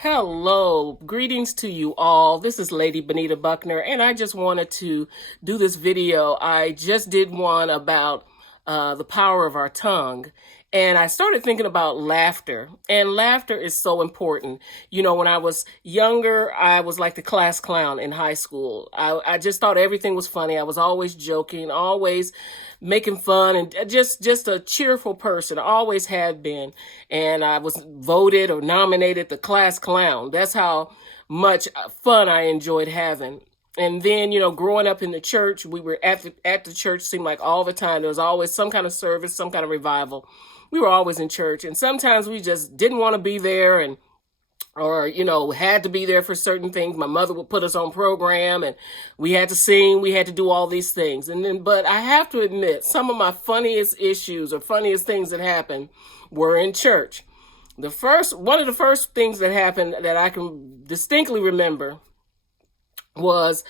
Hello, greetings to you all. This is Lady Benita Buckner, and I just wanted to do this video. I just did one about the power of our tongue, and I started thinking about laughter, and laughter is so important. You know, when I was younger, I was like the class clown in high school. I just thought everything was funny. I was always joking, always making fun, and just a cheerful person. I always have been, and I was voted or nominated the class clown. That's how much fun I enjoyed having. And then, you know, growing up in the church, we were at the church, seemed like all the time. There was always some kind of service, some kind of revival. We were always in church, and sometimes we just didn't want to be there, or had to be there for certain things. My mother would put us on program, and we had to sing, we had to do all these things. But I have to admit, some of my funniest issues or funniest things that happened were in church. One of the first things that happened that I can distinctly remember was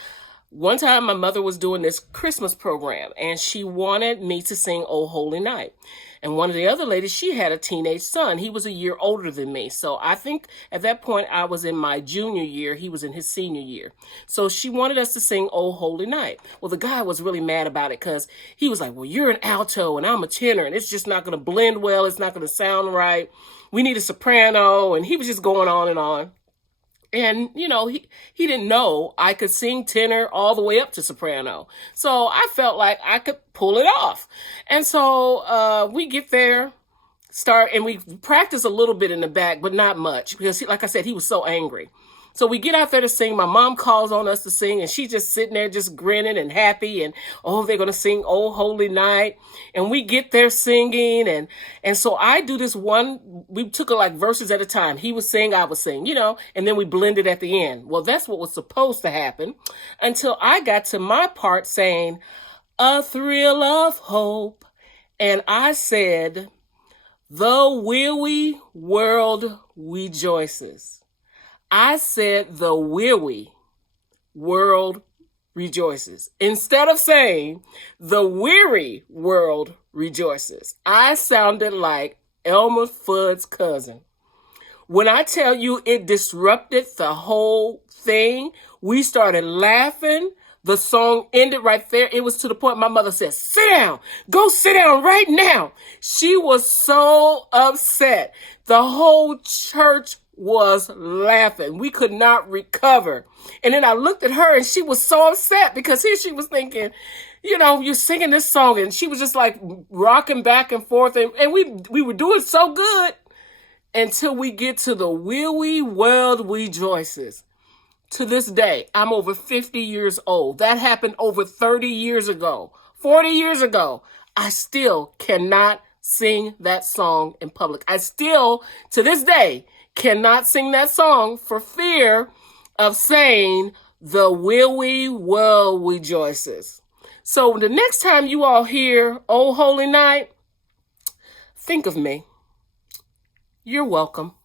one time my mother was doing this Christmas program, and she wanted me to sing "Oh Holy Night." And one of the other ladies, she had a teenage son. He was a year older than me. So I think at that point I was in my junior year. He was in his senior year. So she wanted us to sing "Oh Holy Night." Well, the guy was really mad about it because he was like, well, you're an alto and I'm a tenor, and it's just not going to blend well. It's not going to sound right. We need a soprano. And he was just going on and on. And, he didn't know I could sing tenor all the way up to soprano. So I felt like I could pull it off. And so we get there, and we practice a little bit in the back, but not much. Because, like I said, he was so angry. So we get out there to sing. My mom calls on us to sing, and she's just sitting there just grinning and happy. And, they're going to sing "Oh Holy Night." And we get there singing. And so I do this one. We took it like verses at a time. He would sing, I would sing, and then we blended at the end. Well, that's what was supposed to happen until I got to my part saying, "A thrill of hope." And I said, "The weary world rejoices." I said the weary world rejoices. Instead of saying the weary world rejoices, I sounded like Elmer Fudd's cousin. When I tell you it disrupted the whole thing, we started laughing. The song ended right there. It was to the point my mother said, "Sit down, go sit down right now." She was so upset. The whole church was laughing. We could not recover. And then I looked at her, and she was so upset because here she was thinking, you're singing this song, and she was just like rocking back and forth, and we were doing so good until we get to the weary world rejoices. To this day, I'm over 50 years old. That happened over 30 years ago, 40 years ago. I still cannot sing that song in public. I still, to this day, cannot sing that song for fear of saying the weary world rejoices. So the next time you all hear "Oh Holy Night," think of me. You're welcome.